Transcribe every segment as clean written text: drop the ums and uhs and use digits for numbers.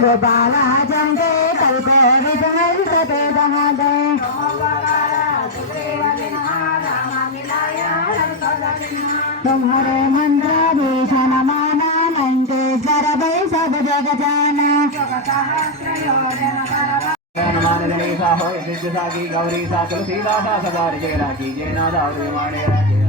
गोपाला चंदे कल्पे विधमंसते दहदे तुम्हारे मंत्र भीषण माना नंदेश्वर भय सब जग जाना गणेशा हो सिद्धि गौरी सा तुलसीदासा सदा जय राखी जय नादा माणे राजे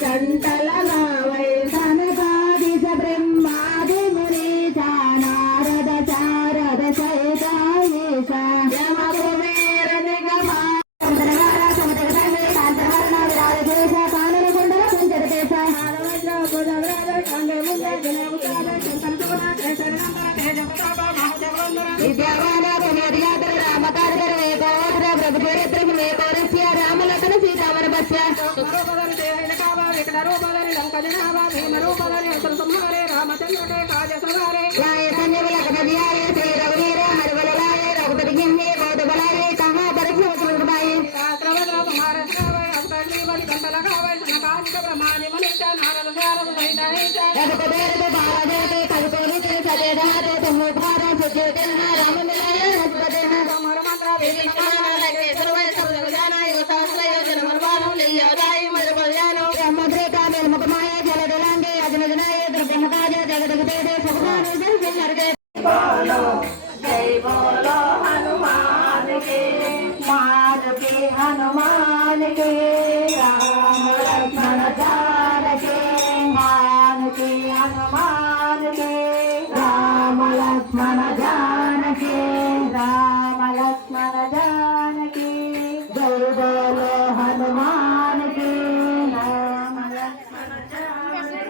कंटल लावै सनकादिश ब्रह्मादि मुनीचा नारद चारद सैतायेश यम कुबेर निगमा समुद्रगार समुद्र संगे कांतवर्ण विराज देश कानन कुंडल कुंजर देश हारवज्र गोदावराज संगे मुंडे गुणमुद्राज संतन शरणं तेज प्रताप महाजगवंदन विद्यावान गुणोदयातर राम कारगर वेगोत्र प्रभुपुरे ब्रह्मे कोरस्य राम लखन सीतामन बस्य रामचंद्र काज सवारे लाए संजीव लखन जियाए श्री रघुवीर हरवल लाए रघुपति गिन्ने बहुत बलाए कहाँ दर्श सुरबाई शास्त्रवद्र कुमार श्रावय अवतरणी बलि कंठ लगावय सनकादिक ब्रह्मादि मनुष्य नारद सारद सहित हित रघुपतेर तो बालादेव खगकोनित सदे धारे तुम उद्धार सुज्योति राम मिलाय रघुपते कमर मंत्र देवी नमः लगे सर्वै सब जग जाना यो सहस्र योजन मरवानो लिया दाई मर बल्यानो ब्रह्मद्रे का मेल मुखमाय जल दिलांगे अजन जनाय द्रव्य काज जगत दे भगवान जन जन के बोलो जय बोलो हनुमान के मार के हनुमान के राम लक्ष्मण जानकी मान के हनुमान के राम लक्ष्मण जानकी राम लक्ष्मण जानकी जय बोलो हनुमान के राम लक्ष्मण जानकी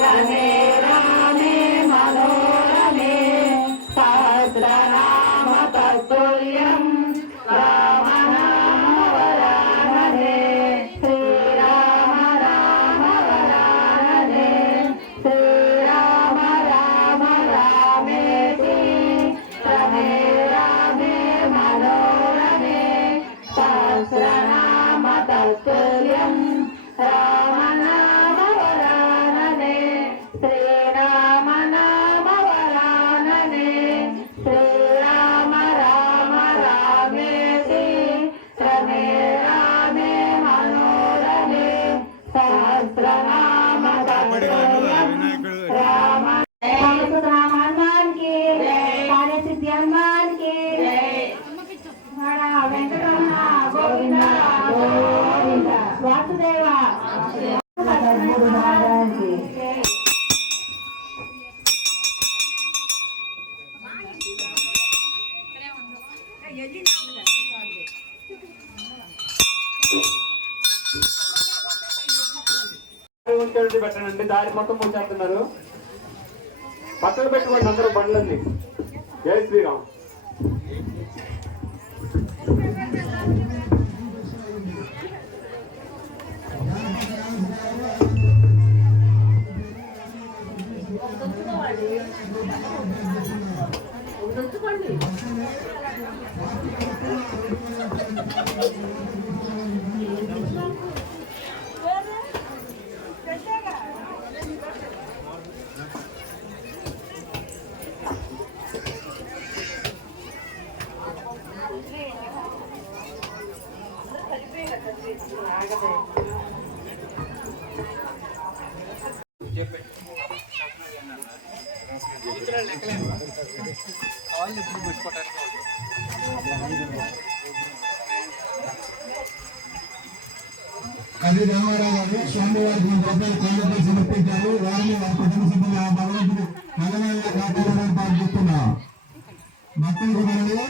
रमे रामे मनोरमे सहस्रनाम तत्तुल्यं राम नाम वरानने श्रीराम राम वरानने श्रीराम राम रामेति रमे रामे मनोरमे सहस्रनाम तत्तुल्यं राम नाम वरानने श्रीराम नाम वरानने श्रीराम राम रामेति रमे रामे मनोरमे सहस्रनाम तत्तुल्यं राम हनुमान की कार्य सिद्धि हनुमान की वेंकटरमण गोविंद गोविंद वासुदेवा పెట్టండి దారి మొత్తం ముంచేస్తున్నారు పక్కన పెట్టుకోండి అందరూ బండ్లన్నీ జై శ్రీరామ్ కవి రామారావు గారు స్వామివారికి 1000 రూపాయలు సమర్పించారు. వారిని వారి కుటుంబ సభ్యులు భగవంతుడు నల్లమల్ల కాపాడాలని ప్రార్థిస్తున్నాం. భక్తులకు మనల్ని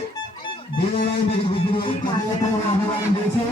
దేవాలయం దగ్గర విగ్రహం కథలతో అన్నదానం చేసి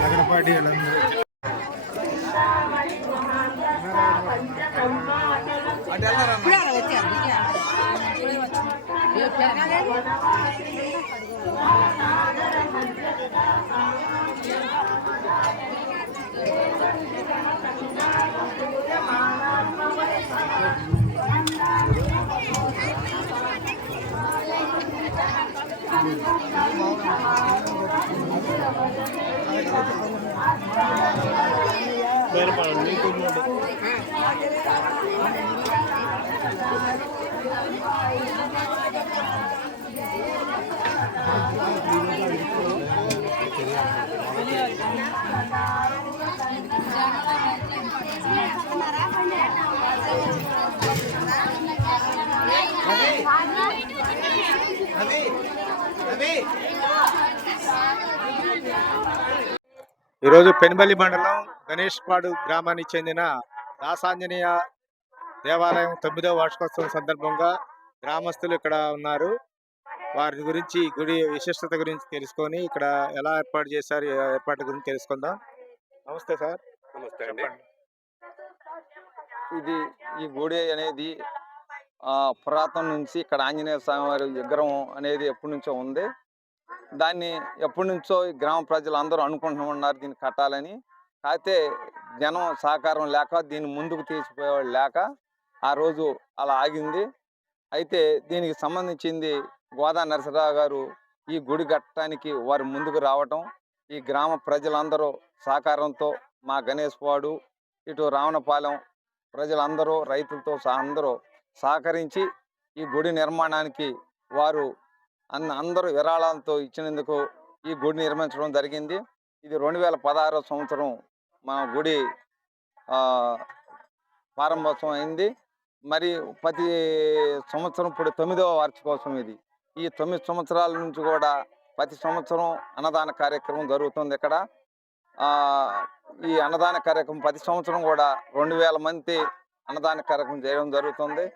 నగరపాటి ఈరోజు పెనుబల్లి మండలం గణేష్పాడు గ్రామానికి చెందిన దాసాంజనేయ దేవాలయం 9వ వార్షికోత్సవం సందర్భంగా గ్రామస్తులు ఇక్కడ ఉన్నారు. వారి గురించి గుడి విశిష్టత గురించి తెలుసుకొని ఇక్కడ ఎలా ఏర్పాటు చేశారు ఏర్పాటు గురించి తెలుసుకుందాం. నమస్తే సార్. నమస్తే అండి. ఈ గుడి అనేది పురాతన నుంచి ఇక్కడ ఆంజనేయ స్వామి వారి విగ్రహం అనేది ఎప్పటి నుంచో ఉంది. దాన్ని ఎప్పటి నుంచో ఈ గ్రామ ప్రజలు అందరూ అనుకుంటూ ఉన్నారు దీన్ని కట్టాలని. అయితే జనం సహకారం లేక దీన్ని ముందుకు తీసిపోయేవాళ్ళు లేక ఆ రోజు అలా ఆగింది. అయితే దీనికి సంబంధించింది గోదా నరసరావు గారు ఈ గుడి కట్టడానికి వారు ముందుకు రావటం, ఈ గ్రామ ప్రజలందరూ సహకారంతో మా గణేష్ వాడు ఇటు రావణపాలెం ప్రజలందరూ రైతులతో అందరూ సహకరించి ఈ గుడి నిర్మాణానికి వారు అందరూ విరాళాలతో ఇచ్చినందుకు ఈ గుడి నిర్మించడం జరిగింది. ఇది 2016 సంవత్సరం మన గుడి ప్రారంభోత్సవం అయింది. మరి ప్రతి సంవత్సరం ఇప్పుడు 9వ వార్షికోత్సవం ఇది. ఈ 9 సంవత్సరాల నుంచి కూడా ప్రతి సంవత్సరం అన్నదాన కార్యక్రమం జరుగుతుంది ఇక్కడ. ఈ అన్నదాన కార్యక్రమం ప్రతి సంవత్సరం కూడా 2000 మంది అన్నదాన కార్యక్రమం చేయడం జరుగుతుంది.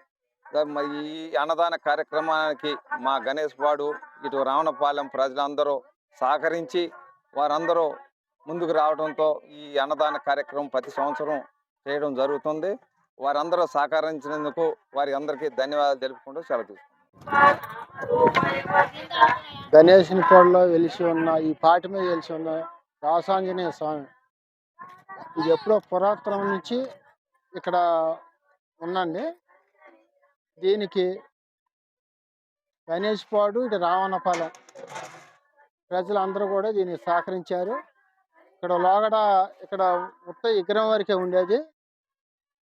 మరి ఈ అన్నదాన కార్యక్రమానికి మా గణేష్ పాడు ఇటు రావణపాలెం ప్రజలందరూ సహకరించి వారందరూ ముందుకు రావడంతో ఈ అన్నదాన కార్యక్రమం ప్రతి సంవత్సరం చేయడం జరుగుతుంది. వారందరూ సహకరించినందుకు వారి అందరికీ ధన్యవాదాలు తెలుపుకుంటూ సెలవు తీసుకుంటాం. గణేశునిపాడులో వెలిసి ఉన్న ఈ పాటి మీద వెలిసి ఉన్న దాసాంజనేయ స్వామి, ఇది ఎప్పుడో పురాతనం నుంచి ఇక్కడ ఉందండి. దీనికి గణేశపాడు ఇటు రావణపాలెం ప్రజలందరూ కూడా దీన్ని సహకరించారు. ఇక్కడ లోగడ ఇక్కడ ఉత్త విగ్రహం వరకే ఉండేది.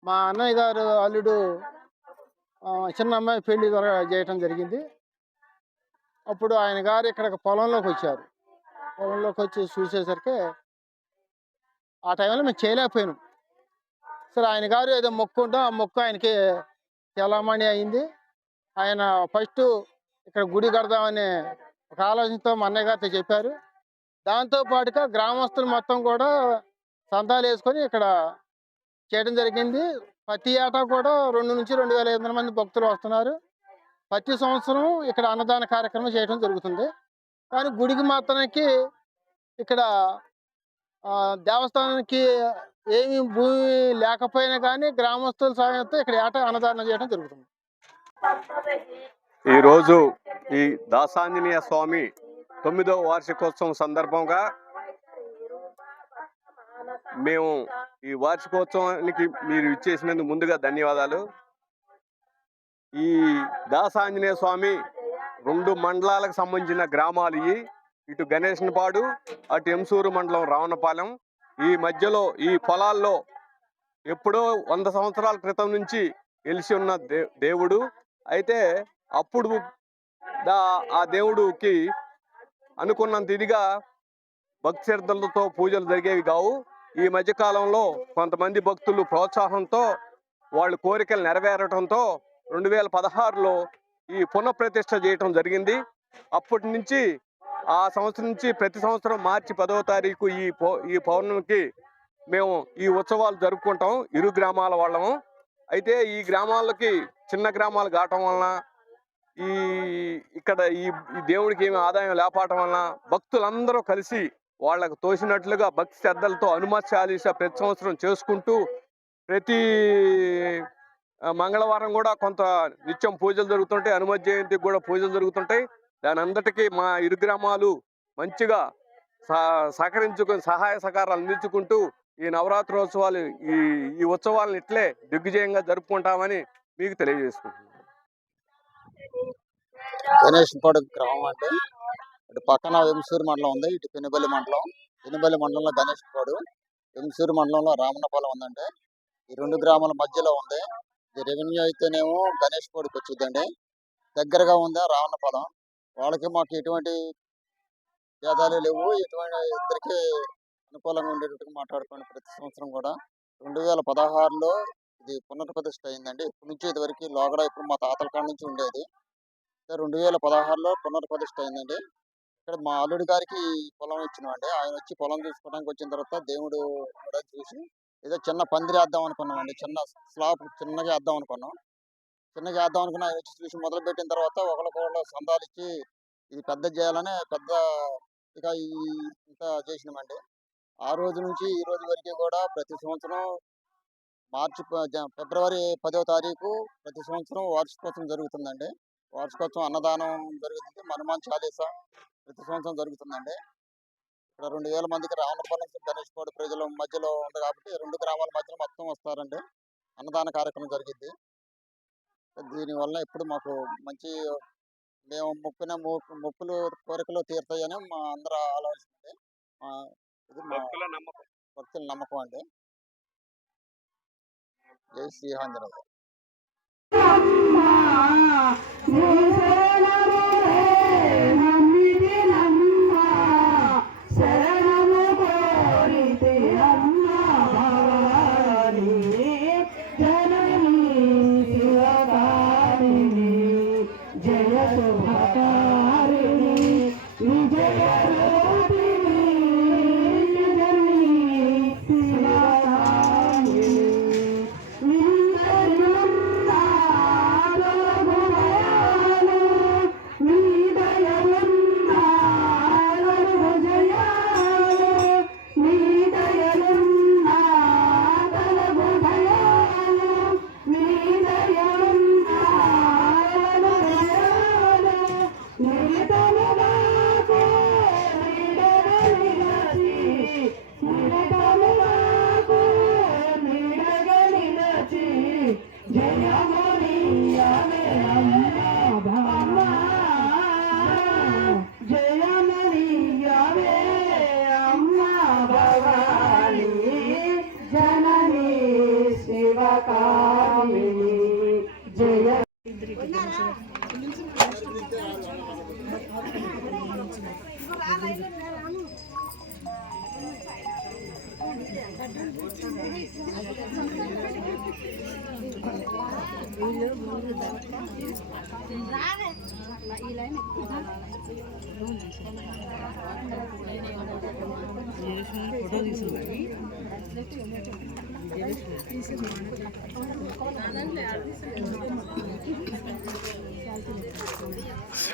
మా అన్నయ్య గారు అల్లుడు చిన్న అమ్మాయి పెళ్లి చేయటం జరిగింది. అప్పుడు ఆయన గారు ఇక్కడ పొలంలోకి వచ్చారు. పొలంలోకి వచ్చి చూసేసరికి ఆ టైంలో మేము చేయలేకపోయినాం. సరే ఆయన గారు ఏదో మొక్కు ఉంటే ఆ మొక్కు ఆయనకి చలామణి అయింది. ఆయన ఫస్ట్ ఇక్కడ గుడి కడదామనే ఒక ఆలోచనతో మా అన్నయ్య గారితో చెప్పారు. దాంతోపాటుగా గ్రామస్తులు మొత్తం కూడా సంతాలు వేసుకొని ఇక్కడ చేయడం జరిగింది. ప్రతి ఏటా కూడా 2 నుంచి 2500 మంది భక్తులు వస్తున్నారు. ప్రతి సంవత్సరం ఇక్కడ అన్నదాన కార్యక్రమం చేయడం జరుగుతుంది. కానీ గుడికి మాత్రానికి ఇక్కడ దేవస్థానానికి ఏమి భూమి లేకపోయినా కానీ గ్రామస్తుల సాయంతో ఇక్కడ ఏటా అన్నదానం చేయడం జరుగుతుంది. ఈరోజు ఈ దాసాంజనేయ స్వామి 9వ వార్షికోత్సవం సందర్భంగా మేము ఈ వార్షికోత్సవానికి మీరు ఇచ్చేసినందుకు ముందుగా ధన్యవాదాలు. ఈ దాసాంజనేయ స్వామి 2 మండలాలకు సంబంధించిన గ్రామాలు ఇటు గణేశనపాడు, అటు ఎంసూరు మండలం రావణపాలెం. ఈ మధ్యలో ఈ పొలాల్లో ఎప్పుడో 100 సంవత్సరాల క్రితం నుంచి వెలిసి ఉన్న దేవుడు. అయితే అప్పుడు ఆ దేవుడికి అనుకున్నంత ఇదిగా భక్తి శ్రద్ధలతో పూజలు జరిగేవి కావు. ఈ మధ్యకాలంలో కొంతమంది భక్తులు ప్రోత్సాహంతో వాళ్ళ కోరికలు నెరవేరటంతో 2016లో ఈ పునఃప్రతిష్ఠ చేయటం జరిగింది. అప్పటి నుంచి ఆ సంవత్సరం నుంచి ప్రతి సంవత్సరం మార్చి 10వ తారీఖు ఈ పౌర్ణమికి మేము ఈ ఉత్సవాలు జరుపుకుంటాం, ఇరు గ్రామాల వాళ్ళము. అయితే ఈ గ్రామాలకి చిన్న గ్రామాలు కావటం వలన ఇక్కడ ఈ దేవుడికి ఏమి ఆదాయం లేకపోవటం వలన భక్తులందరూ కలిసి వాళ్ళకు తోసినట్లుగా భక్తి శ్రద్ధలతో హనుమత్ చాలీసా ప్రతి సంవత్సరం చేసుకుంటూ ప్రతి మంగళవారం కూడా కొంత నిత్యం పూజలు జరుగుతుంటాయి. హనుమత్ జయంతికి కూడా పూజలు జరుగుతుంటాయి. దాని అందరికీ మా ఇరు గ్రామాలు మంచిగా సహకరించుకుని సహాయ సహకారాలు అందించుకుంటూ ఈ నవరాత్రోత్సవాలు ఈ ఉత్సవాలను ఇట్లే దిగ్విజయంగా జరుపుకుంటామని మీకు తెలియజేసుకుంటున్నాను. గణేశపాడు గ్రామం అంటే ఇటు పక్కన వెంసూరు మండలం ఉంది, ఇటు పెనుబల్లి మండలం. పెనుబల్లి మండలంలో గణేశపాడు, వెంసూరు మండలంలో రామన్నపాలెం ఉందండి. ఈ 2 గ్రామాల మధ్యలో ఉంది. ఇది రెవెన్యూ అయితేనేమో గణేశపాడుకి వచ్చిందండి. దగ్గరగా ఉందా రామన్నపాలెం. వాళ్ళకి మాకు ఎటువంటి భేదాలు లేవు. ఎటువంటి ఇద్దరికి అనుకూలంగా ఉండేటట్టుగా మాట్లాడుకోండి. ప్రతి సంవత్సరం కూడా 2016లో ఇది పునఃప్రతిష్ఠ అయిందండి. ఇప్పటి నుంచి ఇదివరకు లోగడ ఇప్పుడు మా తాతల కాడ నుంచి ఉండేది. 2016లో పునఃప్రతిష్ఠ అయిందండి. ఇక్కడ మా అల్లుడి గారికి పొలం ఇచ్చినామండి. ఆయన వచ్చి పొలం చూసుకోవడానికి వచ్చిన తర్వాత దేవుడు కూడా చూసి ఏదో చిన్న పందిరి వేద్దాం అనుకున్నామండి. చిన్న స్లాబ్ చిన్నగా వేద్దాం అనుకున్నాం. చిన్నగా వేద్దాం అనుకున్నా ఆయన వచ్చి చూసి మొదలు పెట్టిన తర్వాత ఒకరికొకళ్ళు సందాలు ఇచ్చి ఇది పెద్ద చేయాలని ఇక ఇంత చేసినామండి. ఆ రోజు నుంచి ఈ రోజు వరకు కూడా ప్రతి సంవత్సరం ఫిబ్రవరి 10వ తారీఖు ప్రతి సంవత్సరం వార్షికోత్సవం జరుగుతుందండి. వార్షికోత్సవం అన్నదానం జరుగుతుంది. హనుమాన్ చాలీసా ప్రతి సంవత్సరం జరుగుతుందండి. ఇక్కడ 2000 మందికి రావణపాలెం గణేశపాడు ప్రజల మధ్యలో ఉంది కాబట్టి 2 గ్రామాల మధ్యలో మొత్తం వస్తారండి. అన్నదాన కార్యక్రమం జరిగింది. దీనివల్ల ఇప్పుడు మాకు మంచి మేము మొక్కులు కోరికలు తీరుతాయని మా అందరూ ఆలోచన. ఇది మా భక్తుల నమ్మకం అండి. జై శ్రీహాంజనేయ.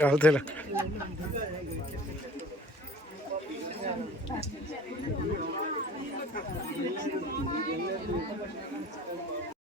అవుతుంది.